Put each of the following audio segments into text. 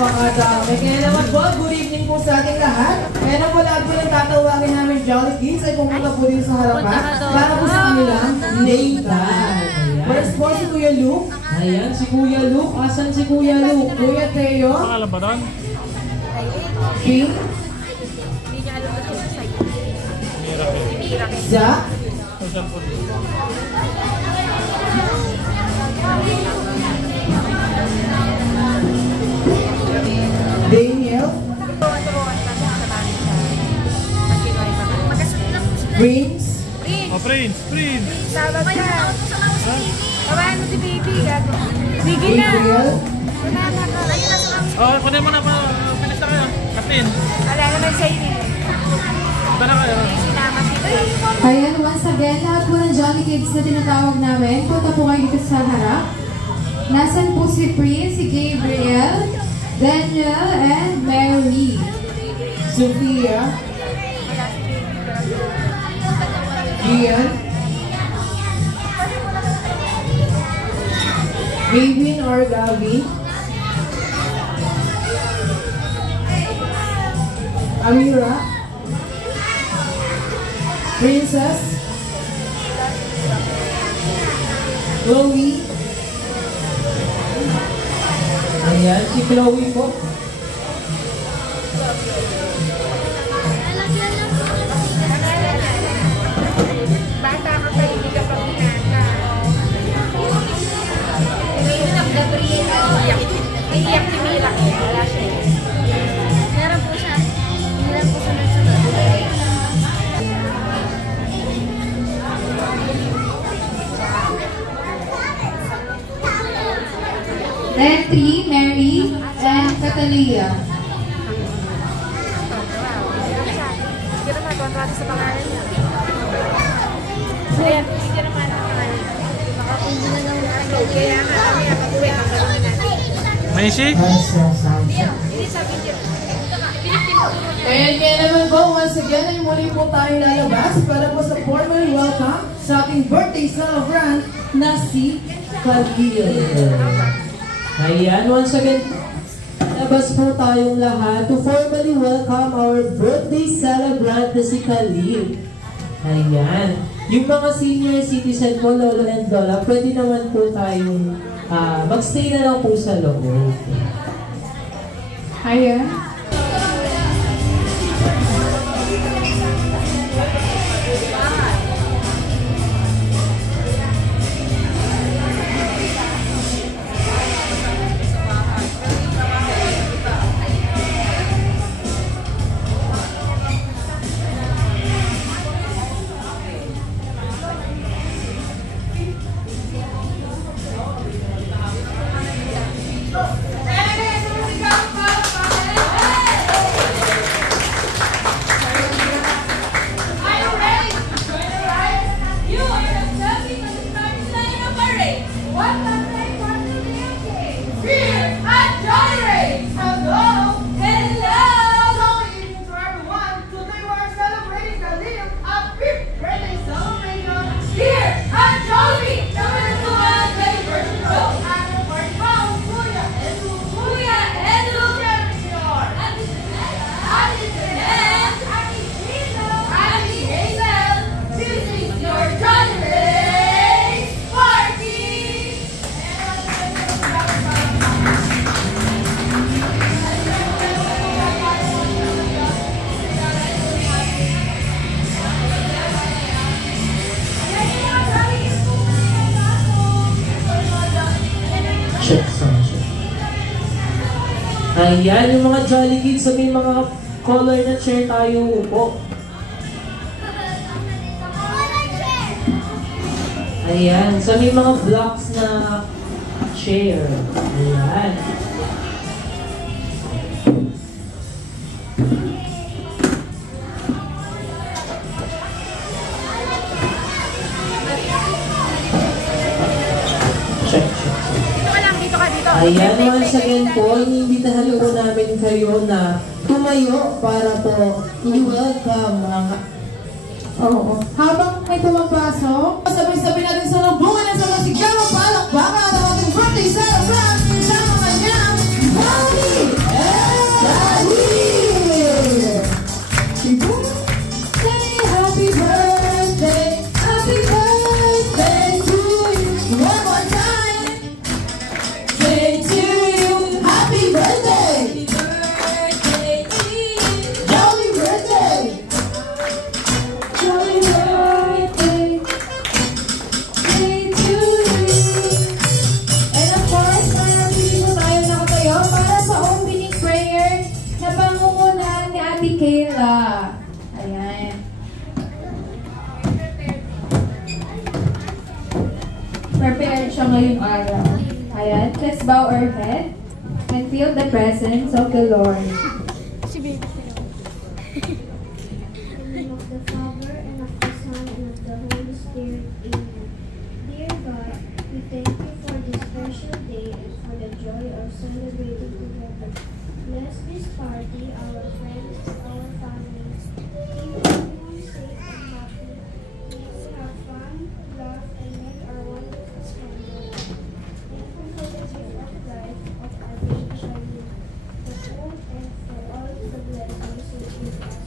napakadami. Kaya naman po, good evening po sa ating lahat. Kaya na po lahat po nang tatawagin namin Jolly Kids ay pumunta po dito sa harapan para po sa kanilang name tag. First po si Kuya Luke. Ayan, si Kuya Luke. Asan si Kuya Luke? Kuya Teo. Pangalan ba doon? King. Zach. Daniel. Prince. Oh, Prince. Tawag ka. Kawain mo si baby. Sige na. Wala na ka. Oh, kunin mo na pa. Pinis na kayo. Katin. Wala naman sa inyo. Ito na kayo. Sinama si baby. Ayan, once again, lahat po ng Jolly Kids na tinatawag namin. Punta po kayo dito sa harap. Nasaan po si Prince, si Gabriel, Daniel, and Mary. Sophia. Gian. Gavin or Gabi. Amira. Princess. Chloe. Ayan, si Chloe po. Bata ka pa, hindi ka pa binata. Ngayon ang Gabriel, iiyak si Mira. Wala siya. Meron po siya. Hindi lang po sunod-sunod. Then 3, Mary, and Catalia. Hindi naman kontrata sa pangalan niya. Ayan, hindi naman ang pangalan. Baka kung hindi na lang kaya nga kami pag-uwi ang gawin natin. Maisy? Hindi sabi niya. Kaya naman po, once again ay muli po tayo lalabas para po sa formal welcome sa ating birthday celebrant na si Khalil. Ayan, once again, labas po tayong lahat to formally welcome our birthday celebrant na si Khalil. Ayan. Yung mga senior citizen po, lolo and lola, pwede naman po tayong magstay na lang po sa loob. Ayan. Ayan, yung mga Jolly Kids, sa may mga color na chair tayo upo. Ayan, sa may mga blocks na chair. Ayan. Ayan, once again po, iniimbitahan po namin kayo na tumayo para po i-welcome mga... Oo. Habang may pumapasok, Sabi-sabi natin sa lubungan na sa masigamo palakpakan ang ating birthday celebrant sa mga niyang Mommy prepared siya ngayong araw. Ayan, let's bow our head and feel the presence of the Lord. Si baby. In the name of the Father, and of the Son, and of the Holy Spirit. Amen. Dear God, we thank you for this special day and for the joy of celebrating together. Bless this party, our friends, our families. Keep everyone safe and happy. May we have fun, laugh, and make our wonderful memories. Thank you for the gift of life of our baby Charlie, the food, and for all the blessings you give us.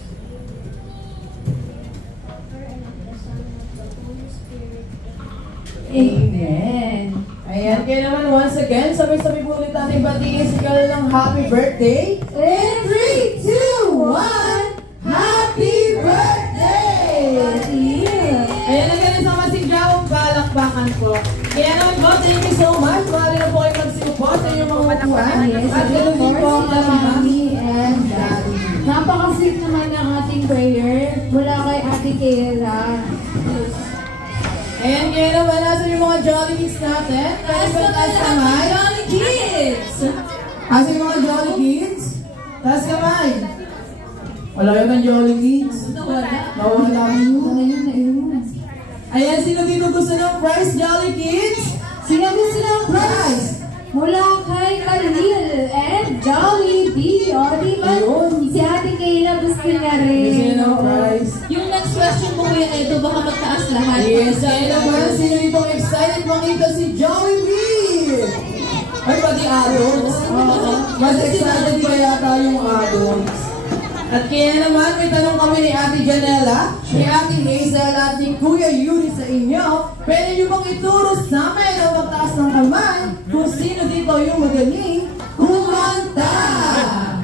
Amen. Ayan, kaya naman once again, sabay-sabay po ulit natin batiin si Carl ng happy birthday. In 3, 2, 1, happy birthday! Ayan na ganun sa masigawang balakbakan po. Kaya naman po, thank you so much. Maaari na po kayo magsiupo sa inyong mga upuan. At ganun din po ang Mami and Daddy. Napaka-sweet naman ng ating prayer mula kay Ate Kayla. ayan, kaya naman nasa yung mga Jolly Kids natin. Taas kamay. Jolly Kids! Nasa yung mga Jolly Kids? Taas kamay. Wala yun ang Jolly Kids. Nawala yun. Ayan, sino dito gusto ng prize, Jolly Kids? Sino gusto ng prize? Mula kay Khalil and Jollibee. O, di ba? Si Ate Kayla gusto niya rin. Gusto niya ng prize. Yung next question mo kuya Edo, baka magtaas lahat. Yes, kaya naman, sino dito excited makita si Jollibee? Ay, pati Adons. Mas excited pa yata yung Adons. At kaya naman, may tanong kami ni Ate Janela, ni Ate Hazel at ni Kuya Yuri sa inyo. Pwede nyo bang ituro sa amin ang magtaas ng kamay kung sino dito yung magaling kumanta?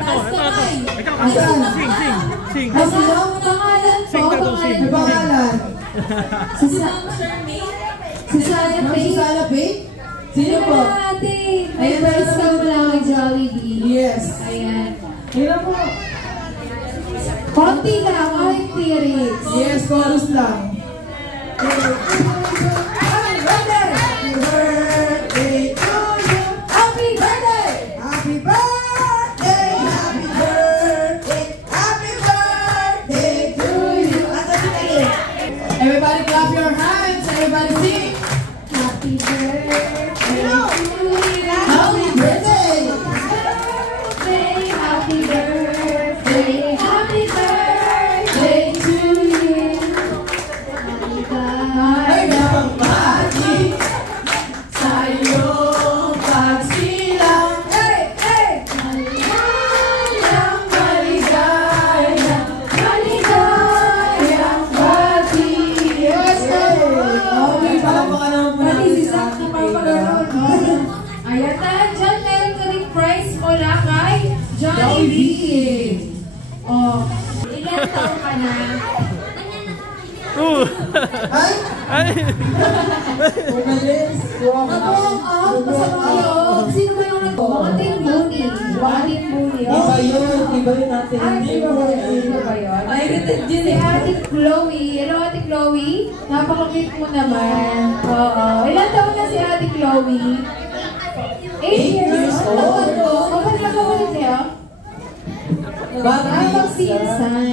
Taas kamay. Asan? Sing. Ay, sino? Pangalan po, Sing ka daw, sing. May pangalan. Si Ma'am Charmaine. Susana Ma'am Pay. Susana Pay? Sino po? Ate, may prize ka mula kay Jollibee. Yes. Ayan. Hirap po. Konti lang, kahit lyrics. Yes, chorus lang. Happy birthday! Happy birthday to you! Happy birthday! Happy birthday! Happy birthday! Happy birthday to you! Everybody clap your hands! Everybody sing! Happy birthday to you. Happy birthday! Happy birthday, happy birthday to you. Ay, napapati sa iyong pagsilang. Hey, hey! Maligayang maligayang maligayang bati. Yes, Okay, palakpakan naman po pati natin si sa Zach ating na papagaroon. Ayan na, dyan meron ka rin prize mula kay Jollibee. Oh, ilan taon ka na? Ay! Ay! Umalis! Nag-walk out, masama yun. Sino ba yung nag-walk? Mga Team Mooney. Mga Team Mooney. Iba yun! Iba yun natin. Ate Chloe. Iba ba yun? Ay, rated yun Si eh. Ate Chloe. Hello, Ate Chloe. Napaka-cute mo naman. Oo. Ilan taon na si Ate Chloe? 8 years old. Kapag nagkawalik niya? Bakit? Napag-sinsan.